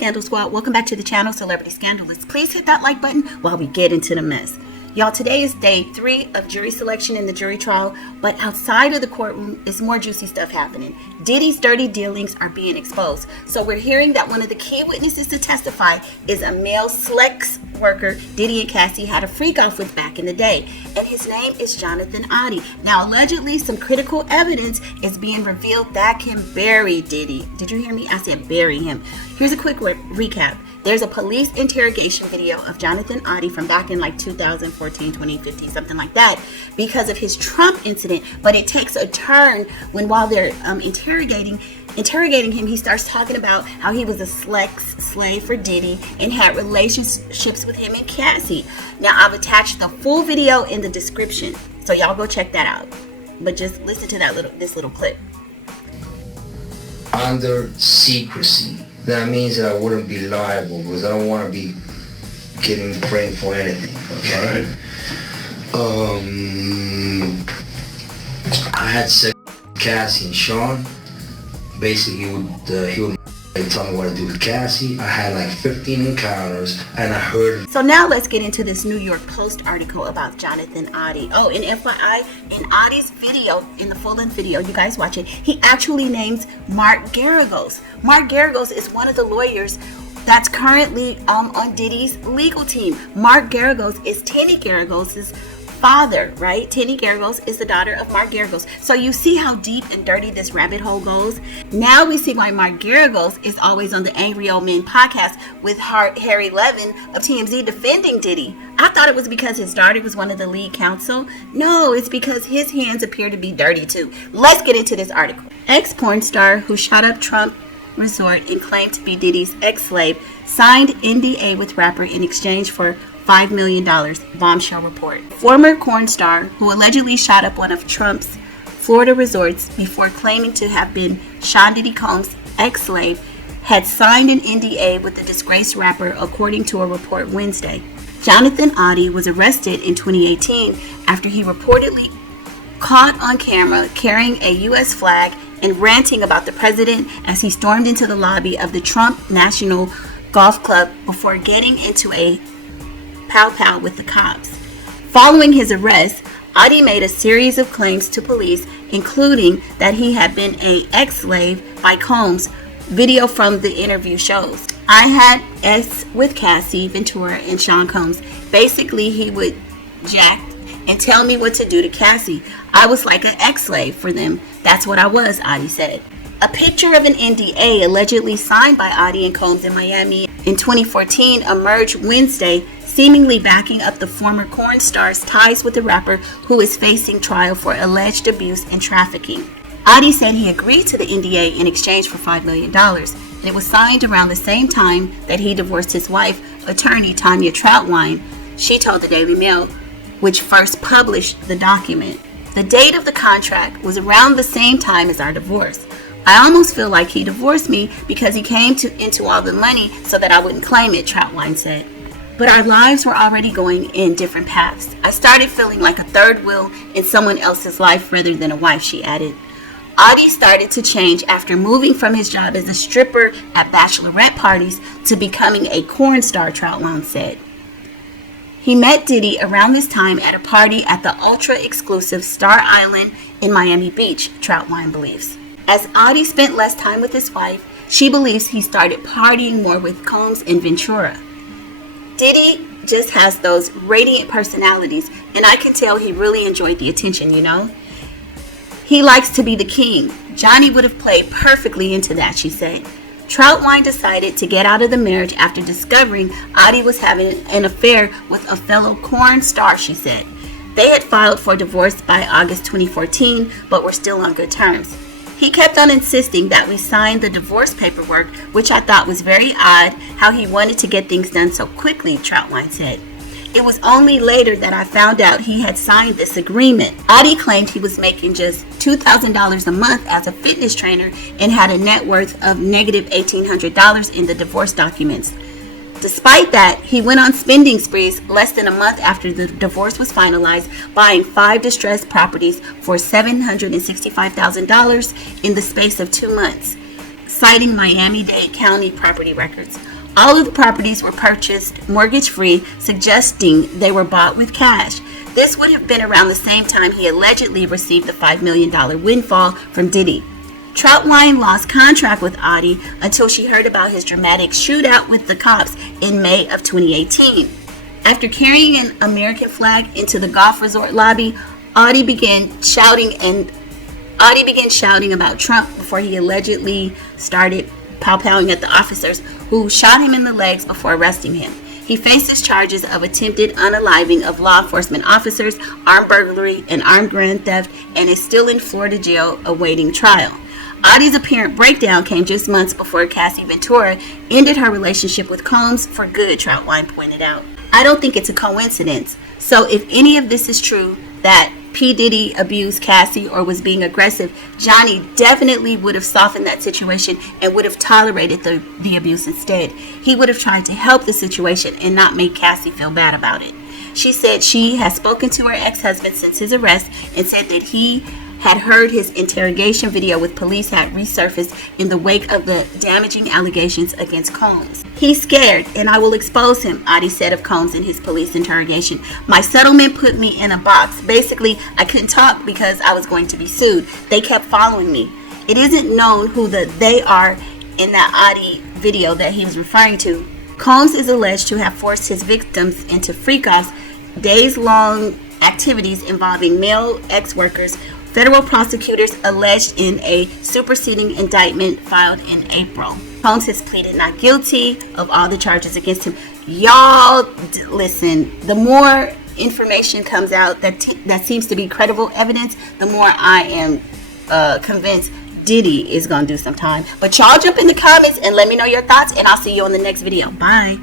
Scandal Squad, welcome back to the channel, Celebrity ScandaLust. Please hit that like button while we get into the mess. Y'all, today is day 3 of jury selection in the jury trial, but outside of the courtroom is more juicy stuff happening. Diddy's dirty dealings are being exposed. So we're hearing that one of the key witnesses to testify is a male Slex worker Diddy and Cassie had a freak off with back in the day, and his name is Jonathan Oddie. Now, allegedly, some critical evidence is being revealed that can bury Diddy. Did you hear me? I said bury him. Here's a quick recap. There's a police interrogation video of Jonathan Oddie from back in like 2014, 2015, something like that, because of his Trump incident. But it takes a turn when, while they're interrogating him, he starts talking about how he was a slave for Diddy and had relationships with him and Cassie. Now, I've attached the full video in the description, so y'all go check that out. But just listen to this little clip. Under secrecy. That means that I wouldn't be liable because I don't want to be getting framed for anything. Okay. I had sex with Cassie and Sean. Basically, he would tell me what to do with Cassie. I had like 15 encounters, and I heard. So now let's get into this New York Post article about Jonathan Oddie. Oh, and FYI, in Oddie's video, in the full-length video, you guys watch it, he actually names Mark Garagos. Mark Garagos is one of the lawyers that's currently on Diddy's legal team. Mark Garagos is Tenny Garagos' father, right? Tenny Garagos is the daughter of Mark Garagos. So you see how deep and dirty this rabbit hole goes. Now we see why Mark Garagos is always on the Angry Old Men podcast with Harry Levin of TMZ defending Diddy. I thought it was because his daughter was one of the lead counsel. No, it's because his hands appear to be dirty too. Let's get into this article. Ex-porn star who shot up Trump resort and claimed to be Diddy's ex-slave signed NDA with rapper in exchange for $5 million, bombshell report. Former porn star who allegedly shot up one of Trump's Florida resorts before claiming to have been Sean Diddy Combs' ex-slave had signed an NDA with the disgraced rapper, according to a report Wednesday. Jonathan Oddie was arrested in 2018 after he reportedly caught on camera carrying a U.S. flag and ranting about the president as he stormed into the lobby of the Trump National Golf Club before getting into a POW POW with the cops. Following his arrest, Oddie made a series of claims to police, including that he had been an ex-slave by Combs. Video from the interview shows. I had S with Cassie Ventura and Sean Combs. Basically, he would jack and tell me what to do to Cassie. I was like an ex-slave for them. That's what I was, Oddie said. A picture of an NDA allegedly signed by Oddie and Combs in Miami in 2014 emerged Wednesday, seemingly backing up the former porn star's ties with the rapper who is facing trial for alleged abuse and trafficking. Oddie said he agreed to the NDA in exchange for $5 million, and it was signed around the same time that he divorced his wife, attorney Tanya Troutwine. She told the Daily Mail, which first published the document. The date of the contract was around the same time as our divorce. I almost feel like he divorced me because he came into all the money so that I wouldn't claim it, Troutwine said. But our lives were already going in different paths. I started feeling like a third wheel in someone else's life rather than a wife, she added. Oddie started to change after moving from his job as a stripper at bachelorette parties to becoming a porn star, Troutwine said. He met Diddy around this time at a party at the ultra-exclusive Star Island in Miami Beach, Troutwine believes. As Oddie spent less time with his wife, she believes he started partying more with Combs and Ventura. Diddy just has those radiant personalities, and I can tell he really enjoyed the attention, you know? He likes to be the king. Johnny would have played perfectly into that, she said. Troutwine decided to get out of the marriage after discovering Oddie was having an affair with a fellow porn star, she said. They had filed for divorce by August 2014, but were still on good terms. He kept on insisting that we sign the divorce paperwork, which I thought was very odd how he wanted to get things done so quickly, Troutwine said. It was only later that I found out he had signed this agreement. Oddie claimed he was making just $2,000 a month as a fitness trainer and had a net worth of negative $1,800 in the divorce documents. Despite that, he went on spending sprees less than a month after the divorce was finalized, buying 5 distressed properties for $765,000 in the space of 2 months. citing Miami-Dade County property records. All of the properties were purchased mortgage-free, suggesting they were bought with cash. This would have been around the same time he allegedly received the $5 million windfall from Diddy. Troutwine lost contract with Oddie until she heard about his dramatic shootout with the cops in May of 2018. After carrying an American flag into the golf resort lobby, Oddie began shouting about Trump before he allegedly started pow-powing at the officers who shot him in the legs before arresting him. He faces charges of attempted unaliving of law enforcement officers, armed burglary, and armed grand theft, and is still in Florida jail awaiting trial. Oddie's apparent breakdown came just months before Cassie Ventura ended her relationship with Combs for good, Troutwine pointed out. I don't think it's a coincidence. So if any of this is true, that P. Diddy abused Cassie or was being aggressive, Johnny definitely would have softened that situation and would have tolerated the abuse instead. He would have tried to help the situation and not make Cassie feel bad about it. She said she has spoken to her ex-husband since his arrest and said that he had heard his interrogation video with police had resurfaced in the wake of the damaging allegations against Combs. He's scared, and I will expose him, Oddie said of Combs in his police interrogation. My settlement put me in a box. Basically, I couldn't talk because I was going to be sued. They kept following me. It isn't known who the they are in that Oddie video that he was referring to. Combs is alleged to have forced his victims into freak-offs, days-long activities involving male ex-workers. Federal prosecutors alleged in a superseding indictment filed in April. Combs has pleaded not guilty of all the charges against him. Y'all, listen, the more information comes out that seems to be credible evidence, the more I am convinced Diddy is going to do some time. But y'all jump in the comments and let me know your thoughts, and I'll see you on the next video. Bye.